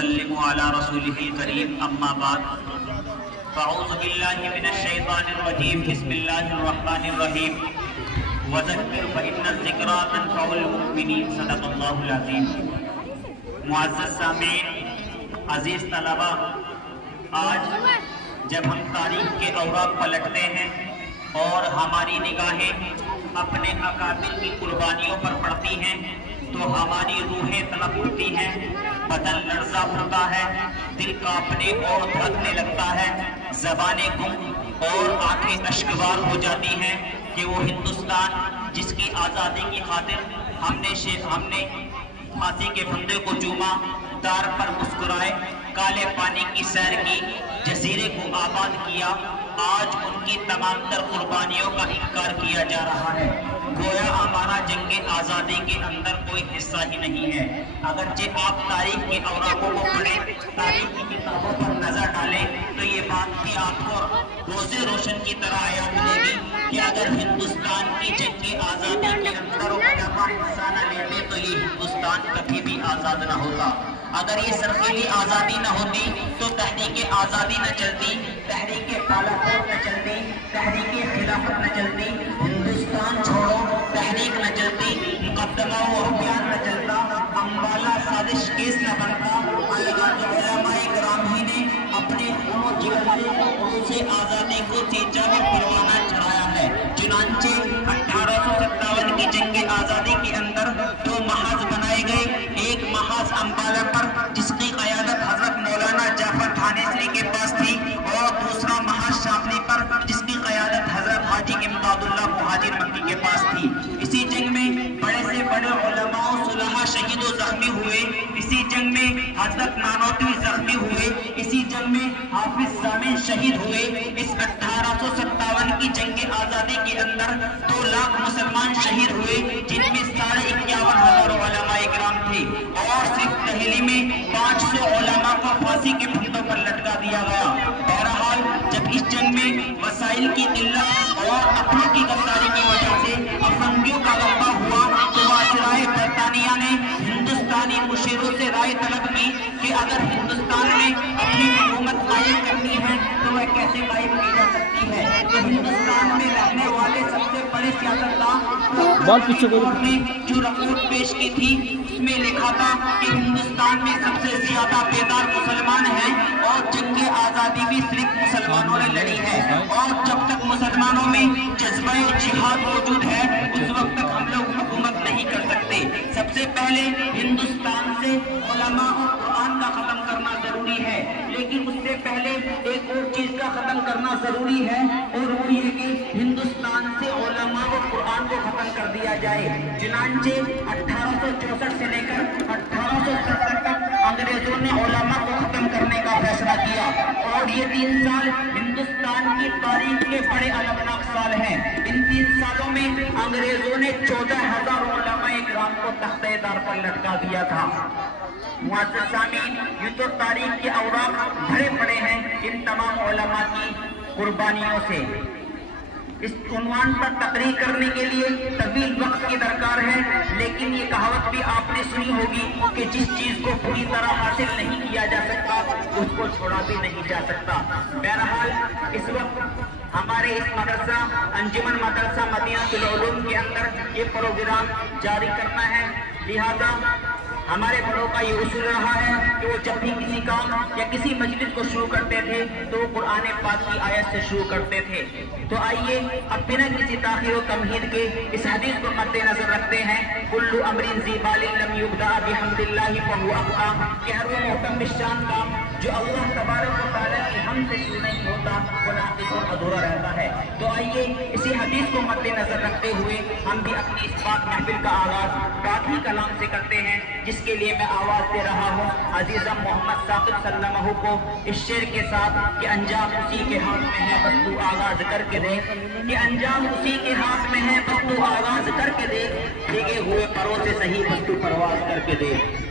وسلموا على رسوله الكريم اما بعد فاعوذ بالله من الشیطان الرجیم بسم اللہ الرحمن الرحیم وذکر فإن الذکرى تنفع المؤمنین صدق اللہ العظیم۔ معزز سامعین، عزیز طلبہ، آج جب ہم تاریخ کے اوراق پلٹتے ہیں اور ہماری نگاہیں اپنے اکابر کی قربانیوں پر پڑتی ہیں تو ہماری روحیں تڑپ اٹھتی ہیں، بدن لرزہ اٹھتا ہے، دل کانپنے اور دھڑکنے لگتا ہے، زبانیں گم اور آنکھیں اشکبار ہو جاتی ہیں کہ وہ ہندوستان جس کی آزادی کی خاطر ہم نے پھانسی کے پھندے کو چوما، دار پر مسکرائے، کالے پانی کی سیر کی، جزیرے کو آباد کیا، آج ان کی تمام تر قربانیوں کا انکار کیا جا رہا ہے، گویا ہمارا جنگ آزادی کے اندر کوئی حصہ ہی نہیں ہے۔ اگرچہ آپ تاریخ کے اوراقوں کو پڑھیں، تاریخ کی کتابوں پر نظر ڈالیں تو یہ بات بھی آپ کو روزے روشن کی طرح یاد ملے گی کہ اگر ہندوستان کی جنگ آزادی کے اندر علماء حصہ نہ لیتے تو یہ ہندوستان کبھی بھی آزاد نہ ہوتا۔ اگر یہ سرخیلی آزادی نہ ہوتی تو تحریک آزادی نہ چلتی، تحریک بالاکوٹ نہ چلتی، تحریک خلافت نہ چلتی، ہندوستان چھوڑو تحریک نہ چلتی، مقدمہ و ابھیان نہ چلتا، امبالہ سازش کیس نہ بنتا۔ الغاز علماء کرام ہی نے اپنے خون و جگر سے آزادی کو سینچا و پروانہ چڑھایا ہے۔ چنانچہ 1857 کی جنگ آزادی کے اندر دو محاذ بنائے گئے، ایک محاذ امبالہ پر جس کی قیادت حضرت مولانا جعفر تھانیسری کے پاس تھی، اور دوسرا محاذ شاملی پر جس کی قیادت حضرت حاجی امداد اللہ مہاجر مکی کے پاس تھی۔ اسی جنگ میں بڑے سے بڑے علماء و صلحاء شہید و زخمی ہوئے، اسی جنگ میں حضرت نانوتوی زخمی ہوئے، اسی جنگ میں حافظ ضامن شہید ہوئے۔ اس 1857 کی جنگ آزادی کے اندر 2 لاکھ مسلمان شہید ہوئے، جن میں 51,500 علماء کرام تھے، اور صرف دہلی میں 500 علماء کو پھانسی کے پھندوں پر لٹکا دیا گیا۔ بہرحال جب اس جنگ میں وسائل کی قلت اور اپنوں کی غداری کی وجہ سے افنگیوں کا غلبہ ہوا تو وائسرائے برطانیہ نے ہندوستانی مشیروں سے رائے طلب کی کہ اگر ہندوستان میں اپنی حکومت قائم کرنی ہے تو وہ کیسے قائم کی جا سکتی ہے۔ تو ہندوستان میں رہنے والے سب سے بڑے سیاستداں نے جو رپورٹ پیش کی تھی اس میں لکھا تھا کہ ہندوستان میں سب سے زیادہ بیدار مسلمان ہیں اور جنگ آزادی بھی صرف مسلمانوں نے لڑی ہے، اور جب تک مسلمانوں میں جذبہ جہاد موجود ہے اس وقت تک ہم لوگ حکومت نہیں کر سکتے۔ سب سے پہلے ہندوستان سے علماء اور قرآن کا ختم کرنا ضروری ہے، لیکن اس سے پہلے ایک اور چیز کا ختم کرنا ضروری ہے، اور وہ یہ کہ ہندوستان سے علماء اور قرآن کو ختم کر دیا جائے۔ چنانچہ 1864 سے لے کر 1867 تک انگریزوں نے علماء کو ختم کرنے کا فیصلہ کیا، اور یہ 3 سال ہندوستان کی تاریخ کے بڑے المناک سال ہیں۔ ان 3 سالوں میں انگریزوں نے 14,000 علماء کرام کو تختہ دار پر لٹکا دیا تھا۔ معزز سامعین، یہ تو تاریخ کے اوراق بھرے پڑے ہیں ان تمام علماء کی قربانیوں سے۔ اس عنوان پر تقریر کرنے کے لیے طویل وقت کی درکار ہے، لیکن یہ کہاوت بھی آپ نے سنی ہوگی کہ جس چیز کو پوری طرح حاصل نہیں کیا جا سکتا اس کو چھوڑا بھی نہیں جا سکتا۔ بہرحال اس وقت ہمارے اس مدرسہ انجمن مدرسہ مدینہ العلوم کے اندر یہ پروگرام جاری کرنا ہے، لہذا ہمارے بڑوں کا یہ اصول رہا ہے کہ وہ جب بھی کسی کام یا کسی مجلس کو شروع کرتے تھے تو وہ قرآن پاک کی آیت سے شروع کرتے تھے۔ تو آئیے اب بنا کسی تاخیر و تمہید کے اس حدیث کو مد نظر رکھتے ہیں، کل امر ذی بال لم یبدأ بحمد اللہ فہو ابقا، کہ ہر وہ محتم شان کام جو اللہ تبارک و تعالیٰ کی حمد سے شروع نہیں ہوتا وہ ناقص اور ادھورا رہتا ہے۔ تو آئیے اسی حدیث کو مد نظر رکھتے ہوئے ہم بھی اپنی اس پاک محفل کا آغاز پاک ہی کلام سے کرتے ہیں، جس کے لیے میں آواز دے رہا ہوں عزیزم محمد ثاقب سلمہ کو اس شعر کے ساتھ کہ انجام اسی کے ہاتھ میں ہے بس تو آغاز کر کے دیکھ، کہ انجام اسی کے ہاتھ میں ہے بس تو آغاز کر کے دیکھ، بھیگے ہوئے پروں سے صحیح بس تو پرواز کر کے دیکھ۔